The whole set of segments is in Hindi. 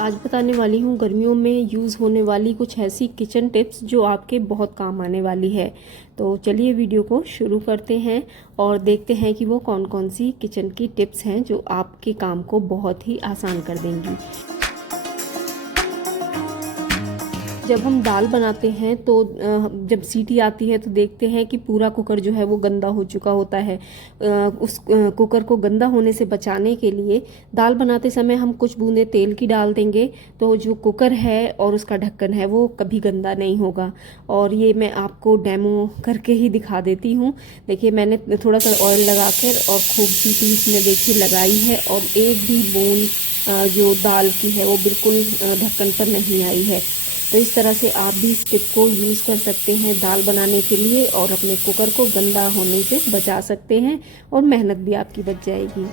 आज बताने वाली हूँ गर्मियों में यूज़ होने वाली कुछ ऐसी किचन टिप्स जो आपके बहुत काम आने वाली है। तो चलिए वीडियो को शुरू करते हैं और देखते हैं कि वो कौन कौन सी किचन की टिप्स हैं जो आपके काम को बहुत ही आसान कर देंगी। जब हम दाल बनाते हैं तो जब सीटी आती है तो देखते हैं कि पूरा कुकर जो है वो गंदा हो चुका होता है। उस कुकर को गंदा होने से बचाने के लिए दाल बनाते समय हम कुछ बूंदे तेल की डाल देंगे तो जो कुकर है और उसका ढक्कन है वो कभी गंदा नहीं होगा। और ये मैं आपको डेमो करके ही दिखा देती हूँ। देखिए मैंने थोड़ा सा ऑयल लगाकर और खूब सीटी इसमें देखिए लगाई है और एक भी बूंद जो दाल की है वो बिल्कुल ढक्कन पर नहीं आई है। तो इस तरह से आप भी इस टिप को यूज़ कर सकते हैं दाल बनाने के लिए और अपने कुकर को गंदा होने से बचा सकते हैं और मेहनत भी आपकी बच जाएगी।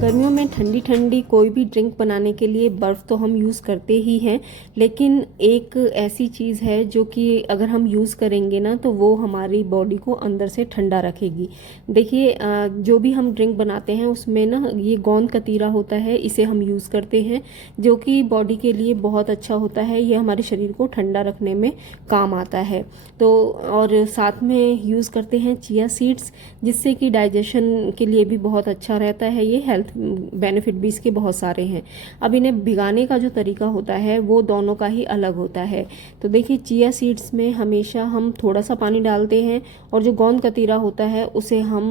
गर्मियों में ठंडी ठंडी कोई भी ड्रिंक बनाने के लिए बर्फ़ तो हम यूज़ करते ही हैं, लेकिन एक ऐसी चीज़ है जो कि अगर हम यूज़ करेंगे ना तो वो हमारी बॉडी को अंदर से ठंडा रखेगी। देखिए जो भी हम ड्रिंक बनाते हैं उसमें ना ये गोंद कतीरा होता है, इसे हम यूज़ करते हैं जो कि बॉडी के लिए बहुत अच्छा होता है। ये हमारे शरीर को ठंडा रखने में काम आता है। तो और साथ में यूज़ करते हैं चिया सीड्स, जिससे कि डाइजेशन के लिए भी बहुत अच्छा रहता है। ये हेल्थ बेनिफिट भी इसके बहुत सारे हैं। अब इन्हें भिगाने का जो तरीका होता है वो दोनों का ही अलग होता है। तो देखिए चिया सीड्स में हमेशा हम थोड़ा सा पानी डालते हैं और जो गोंद कतीरा होता है उसे हम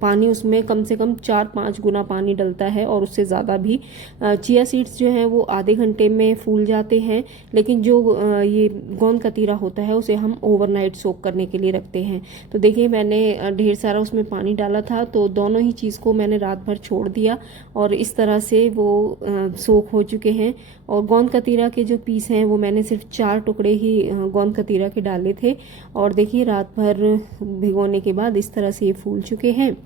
पानी उसमें कम से कम 4-5 गुना पानी डलता है और उससे ज़्यादा भी। चिया सीड्स जो हैं वो आधे घंटे में फूल जाते हैं, लेकिन जो ये गोंद कतीरा होता है उसे हम ओवरनाइट सोक करने के लिए रखते हैं। तो देखिए मैंने ढेर सारा उसमें पानी डाला था तो दोनों ही चीज़ को मैंने रात भर छोड़ दिया और इस तरह से वो सोख हो चुके हैं। और गोंद कतीरा के जो पीस हैं वो मैंने सिर्फ 4 टुकड़े ही गोंद कतीरा के डाले थे और देखिए रात भर भिगोने के बाद इस तरह से ये फूल चुके हैं।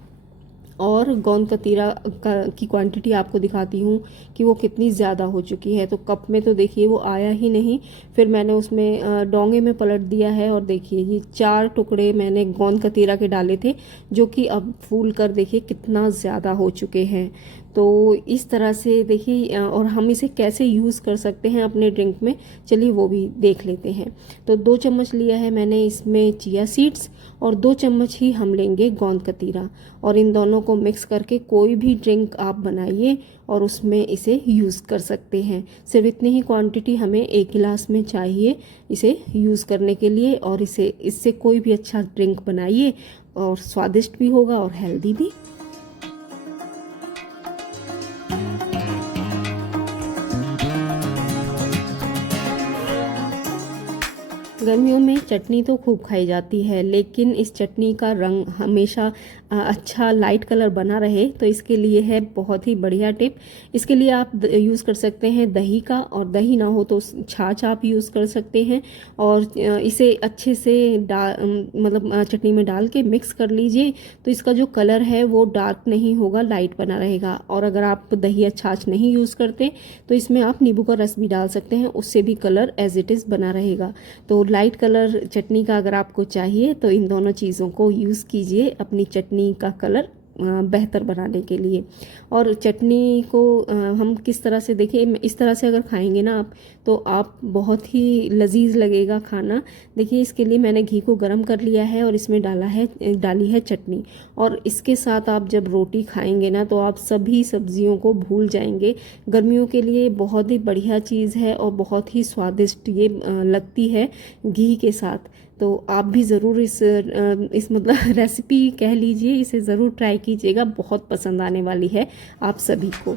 और गोंद कतीरा की क्वांटिटी आपको दिखाती हूँ कि वो कितनी ज़्यादा हो चुकी है। तो कप में तो देखिए वो आया ही नहीं, फिर मैंने उसमें डोंगे में पलट दिया है और देखिए ये 4 टुकड़े मैंने गोंद कतीरा के डाले थे जो कि अब फूल कर देखिए कितना ज़्यादा हो चुके हैं। तो इस तरह से देखिए और हम इसे कैसे यूज़ कर सकते हैं अपने ड्रिंक में, चलिए वो भी देख लेते हैं। तो 2 चम्मच लिया है मैंने इसमें चिया सीड्स और 2 चम्मच ही हम लेंगे गोंद कतीरा और इन दोनों को मिक्स करके कोई भी ड्रिंक आप बनाइए और उसमें इसे यूज़ कर सकते हैं। सिर्फ इतनी ही क्वांटिटी हमें 1 गिलास में चाहिए इसे यूज़ करने के लिए और इससे कोई भी अच्छा ड्रिंक बनाइए और स्वादिष्ट भी होगा और हेल्दी भी। गर्मियों में चटनी तो खूब खाई जाती है, लेकिन इस चटनी का रंग हमेशा अच्छा लाइट कलर बना रहे तो इसके लिए है बहुत ही बढ़िया टिप। इसके लिए आप यूज़ कर सकते हैं दही का, और दही ना हो तो छाछ आप यूज़ कर सकते हैं और इसे अच्छे से मतलब चटनी में डाल के मिक्स कर लीजिए तो इसका जो कलर है वो डार्क नहीं होगा, लाइट बना रहेगा। और अगर आप दही या छाछ नहीं यूज़ करते तो इसमें आप नींबू का रस भी डाल सकते हैं, उससे भी कलर एज इट इज़ बना रहेगा। तो लाइट कलर चटनी का अगर आपको चाहिए तो इन दोनों चीज़ों को यूज़ कीजिए अपनी चटनी का कलर बेहतर बनाने के लिए। और चटनी को हम किस तरह से, देखिए इस तरह से अगर खाएंगे ना आप तो आप बहुत ही लजीज लगेगा खाना। देखिए इसके लिए मैंने घी को गर्म कर लिया है और इसमें डाली है चटनी, और इसके साथ आप जब रोटी खाएंगे ना तो आप सभी सब्जियों को भूल जाएंगे। गर्मियों के लिए बहुत ही बढ़िया चीज़ है और बहुत ही स्वादिष्ट ये लगती है घी के साथ। तो आप भी ज़रूर इस मतलब रेसिपी कह लीजिए, इसे ज़रूर ट्राई कीजिएगा, बहुत पसंद आने वाली है आप सभी को।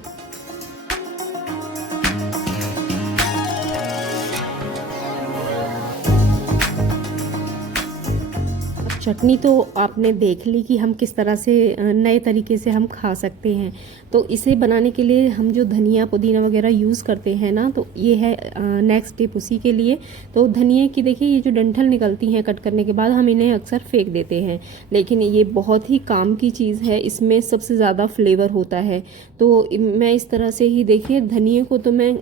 चटनी तो आपने देख ली कि हम किस तरह से नए तरीके से हम खा सकते हैं। तो इसे बनाने के लिए हम जो धनिया पुदीना वगैरह यूज़ करते हैं ना, तो ये है नेक्स्ट टिप उसी के लिए। तो धनिया की देखिए ये जो डंठल निकलती हैं कट करने के बाद हम इन्हें अक्सर फेंक देते हैं, लेकिन ये बहुत ही काम की चीज़ है, इसमें सबसे ज़्यादा फ्लेवर होता है। तो मैं इस तरह से ही देखिए धनिया को तो मैं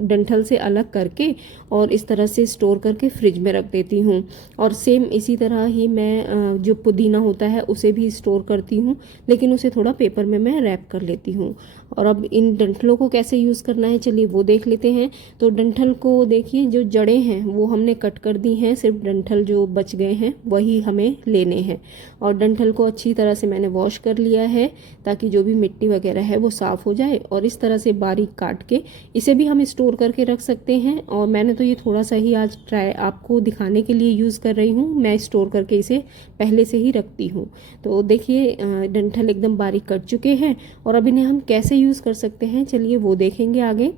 डंठल से अलग करके और इस तरह से स्टोर करके फ्रिज में रख देती हूँ। और सेम इसी तरह ही मैं जो पुदीना होता है उसे भी स्टोर करती हूँ, लेकिन उसे थोड़ा पेपर में मैं रैप कर लेती हूँ। और अब इन डंठलों को कैसे यूज़ करना है चलिए वो देख लेते हैं। तो डंठल को देखिए, जो जड़ें हैं वो हमने कट कर दी हैं, सिर्फ डंठल जो बच गए हैं वही हमें लेने हैं। और डंठल को अच्छी तरह से मैंने वॉश कर लिया है ताकि जो भी मिट्टी वगैरह है वो साफ़ हो जाए। और इस तरह से बारीक काट के इसे भी हम स्टोर करके रख सकते हैं। और मैंने तो ये थोड़ा सा ही आज ट्राई आपको दिखाने के लिए यूज़ कर रही हूँ, मैं स्टोर करके इसे पहले से ही रखती हूँ। तो देखिए डंठल एकदम बारीक कट चुके हैं। और अब इन्हें हम कैसे यूज़ कर सकते हैं चलिए वो देखेंगे आगे।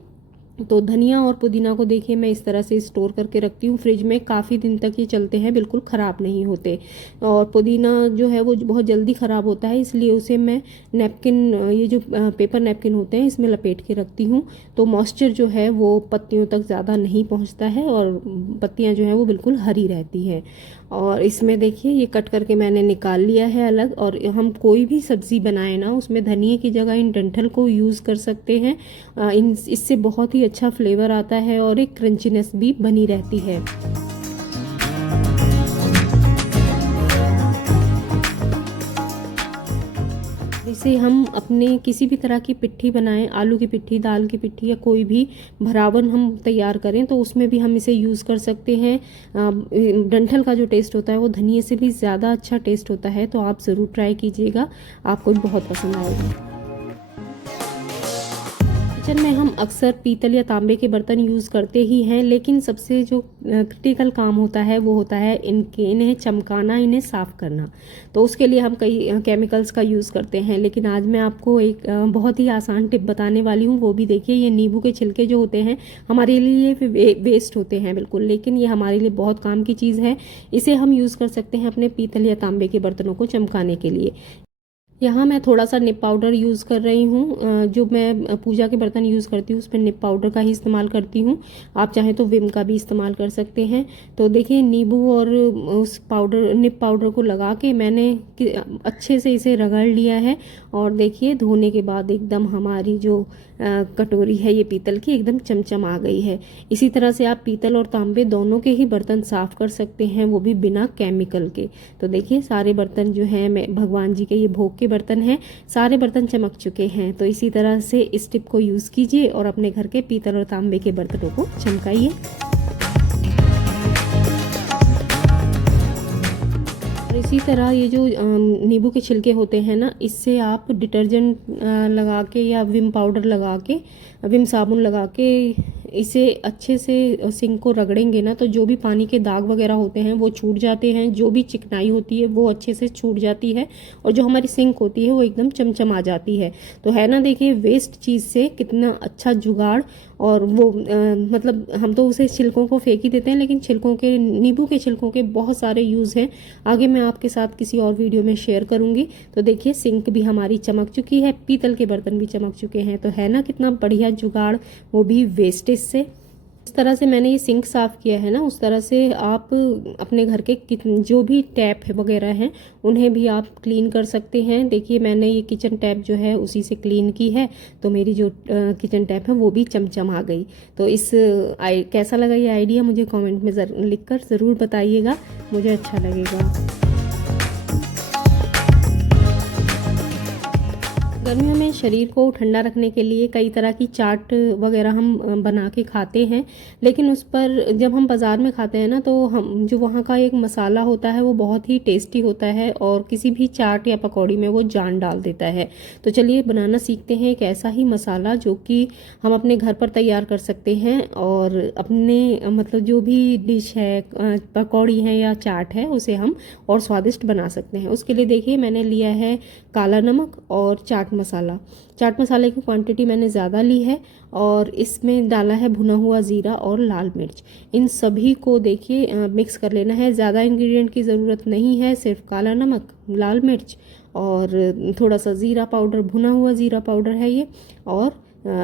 तो धनिया और पुदीना को देखिए मैं इस तरह से स्टोर करके रखती हूँ फ्रिज में, काफ़ी दिन तक ये चलते हैं, बिल्कुल ख़राब नहीं होते। और पुदीना जो है वो बहुत जल्दी ख़राब होता है, इसलिए उसे मैं नैपकिन, ये जो पेपर नैपकिन होते हैं इसमें लपेट के रखती हूँ। तो मॉइस्चर जो है वो पत्तियों तक ज़्यादा नहीं पहुँचता है और पत्तियाँ जो हैं वो बिल्कुल हरी रहती है। और इसमें देखिए ये कट करके मैंने निकाल लिया है अलग। और हम कोई भी सब्ज़ी बनाए ना उसमें धनिए की जगह इन डंठल को यूज़ कर सकते हैं। इससे बहुत ही अच्छा फ्लेवर आता है और एक क्रंचीनेस भी बनी रहती है। इसे हम अपने किसी भी तरह की पिट्ठी बनाएं, आलू की पिट्ठी, दाल की पिट्ठी या कोई भी भरावन हम तैयार करें तो उसमें भी हम इसे यूज़ कर सकते हैं। डंठल का जो टेस्ट होता है वो धनिए से भी ज़्यादा अच्छा टेस्ट होता है, तो आप ज़रूर ट्राई कीजिएगा, आपको बहुत पसंद आएगा। किचन में हम अक्सर पीतल या तांबे के बर्तन यूज़ करते ही हैं, लेकिन सबसे जो क्रिटिकल काम होता है वो होता है इन्हें चमकाना, इन्हें साफ़ करना। तो उसके लिए हम कई केमिकल्स का यूज़ करते हैं, लेकिन आज मैं आपको एक बहुत ही आसान टिप बताने वाली हूँ। वो भी देखिए, ये नींबू के छिलके जो होते हैं हमारे लिए वेस्ट होते हैं बिल्कुल, लेकिन ये हमारे लिए बहुत काम की चीज़ है। इसे हम यूज़ कर सकते हैं अपने पीतल या तांबे के बर्तनों को चमकाने के लिए। यहाँ मैं थोड़ा सा निप पाउडर यूज़ कर रही हूँ। जो मैं पूजा के बर्तन यूज़ करती हूँ उसमें निप पाउडर का ही इस्तेमाल करती हूँ। आप चाहें तो विम का भी इस्तेमाल कर सकते हैं। तो देखिए नींबू और उस निप पाउडर को लगा के मैंने अच्छे से इसे रगड़ लिया है। और देखिए धोने के बाद एकदम हमारी जो कटोरी है ये पीतल की एकदम चमचम आ गई है। इसी तरह से आप पीतल और तांबे दोनों के ही बर्तन साफ़ कर सकते हैं, वो भी बिना केमिकल के। तो देखिए सारे बर्तन जो हैं, मैं भगवान जी के ये भोग के बर्तन हैं, सारे बर्तन चमक चुके हैं। तो इसी तरह से इस टिप को यूज़ कीजिए और अपने घर के पीतल और तांबे के बर्तनों को चमकाइए। और इसी तरह ये जो नींबू के छिलके होते हैं ना, इससे आप डिटर्जेंट लगा के या विम पाउडर लगा के, विम साबुन लगा के इसे अच्छे से सिंक को रगड़ेंगे ना, तो जो भी पानी के दाग वगैरह होते हैं वो छूट जाते हैं, जो भी चिकनाई होती है वो अच्छे से छूट जाती है, और जो हमारी सिंक होती है वो एकदम चमचमा जाती है। तो है ना, देखिए वेस्ट चीज़ से कितना अच्छा जुगाड़। और वो मतलब हम तो उसे छिलकों को फेंक ही देते हैं, लेकिन छिलकों के, नींबू के छिलकों के बहुत सारे यूज़ हैं, आगे मैं आपके साथ किसी और वीडियो में शेयर करूँगी। तो देखिए सिंक भी हमारी चमक चुकी है, पीतल के बर्तन भी चमक चुके हैं। तो है ना कितना बढ़िया जुगाड़, वो भी वेस्टेज से। इस तरह से मैंने ये सिंक साफ़ किया है ना, उस तरह से आप अपने घर के जो भी टैप वगैरह हैं उन्हें भी आप क्लीन कर सकते हैं। देखिए मैंने ये किचन टैप जो है उसी से क्लीन की है, तो मेरी जो किचन टैप है वो भी चमचम आ गई। तो कैसा लगा ये आइडिया मुझे कमेंट में लिखकर ज़रूर बताइएगा, मुझे अच्छा लगेगा। गर्मियों में शरीर को ठंडा रखने के लिए कई तरह की चाट वगैरह हम बना के खाते हैं, लेकिन उस पर जब हम बाज़ार में खाते हैं ना, तो हम जो वहाँ का एक मसाला होता है वो बहुत ही टेस्टी होता है और किसी भी चाट या पकौड़ी में वो जान डाल देता है। तो चलिए बनाना सीखते हैं एक ऐसा ही मसाला जो कि हम अपने घर पर तैयार कर सकते हैं और अपने मतलब जो भी डिश है, पकौड़ी है या चाट है, उसे हम और स्वादिष्ट बना सकते हैं। उसके लिए देखिए मैंने लिया है काला नमक और चाट मसाला। चाट मसाले की क्वांटिटी मैंने ज़्यादा ली है और इसमें डाला है भुना हुआ ज़ीरा और लाल मिर्च। इन सभी को देखिए मिक्स कर लेना है। ज़्यादा इंग्रेडिएंट की ज़रूरत नहीं है, सिर्फ काला नमक, लाल मिर्च और थोड़ा सा ज़ीरा पाउडर, भुना हुआ ज़ीरा पाउडर है ये, और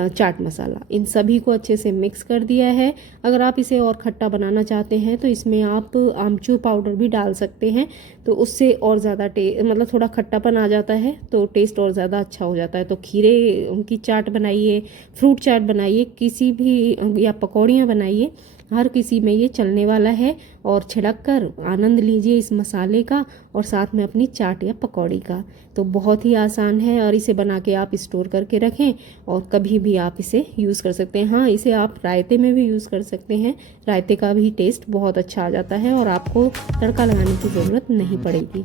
चाट मसाला। इन सभी को अच्छे से मिक्स कर दिया है। अगर आप इसे और खट्टा बनाना चाहते हैं तो इसमें आप आमचूर पाउडर भी डाल सकते हैं, तो उससे और ज़्यादा मतलब थोड़ा खट्टापन आ जाता है, तो टेस्ट और ज़्यादा अच्छा हो जाता है। तो खीरे की चाट बनाइए, फ्रूट चाट बनाइए, किसी भी या पकौड़ियाँ बनाइए, हर किसी में ये चलने वाला है। और छिड़क कर आनंद लीजिए इस मसाले का और साथ में अपनी चाट या पकौड़ी का। तो बहुत ही आसान है और इसे बना के आप स्टोर करके रखें और कभी भी आप इसे यूज़ कर सकते हैं। हाँ, इसे आप रायते में भी यूज़ कर सकते हैं, रायते का भी टेस्ट बहुत अच्छा आ जाता है और आपको तड़का लगाने की ज़रूरत नहीं पड़ेगी।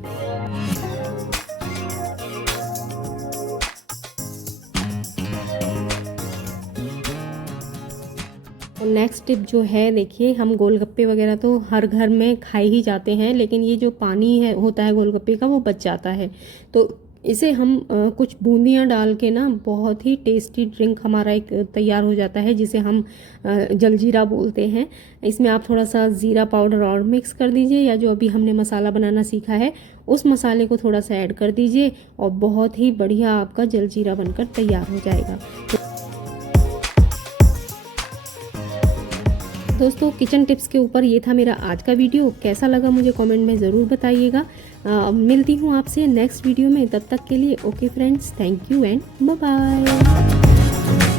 और नेक्स्ट टिप जो है, देखिए हम गोलगप्पे वगैरह तो हर घर में खाए ही जाते हैं, लेकिन ये जो पानी है होता है गोलगप्पे का वो बच जाता है। तो इसे हम कुछ बूंदियाँ डाल के ना बहुत ही टेस्टी ड्रिंक हमारा एक तैयार हो जाता है, जिसे हम जलजीरा बोलते हैं। इसमें आप थोड़ा सा ज़ीरा पाउडर और मिक्स कर दीजिए, या जो अभी हमने मसाला बनाना सीखा है उस मसाले को थोड़ा सा ऐड कर दीजिए और बहुत ही बढ़िया आपका जलजीरा बनकर तैयार हो जाएगा। दोस्तों, किचन टिप्स के ऊपर ये था मेरा आज का वीडियो। कैसा लगा मुझे कमेंट में ज़रूर बताइएगा। मिलती हूँ आपसे नेक्स्ट वीडियो में, तब तक के लिए okay friends, thank you and bye bye.